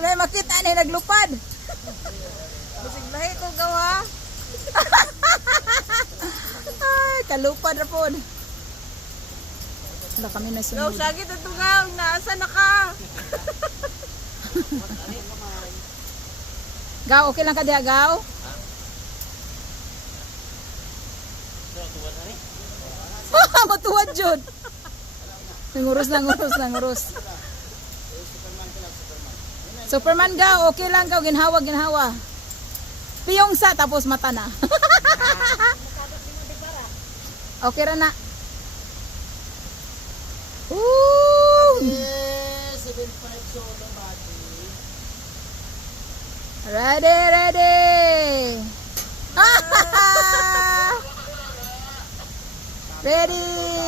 may makita ni naglupad. Bisig lahi ko gawa. Ay, kalupad na po. Wala kami na Gaw sunod. sagit ito gaw. Naasa na ka? Gaw, okay lang ka diha, gaw? Matuwad jud. Nanguros. Superman gaw, okay lang gaw, ginhawa. Piyong sa tapos mata na. Okay ra na. Ready. Ready.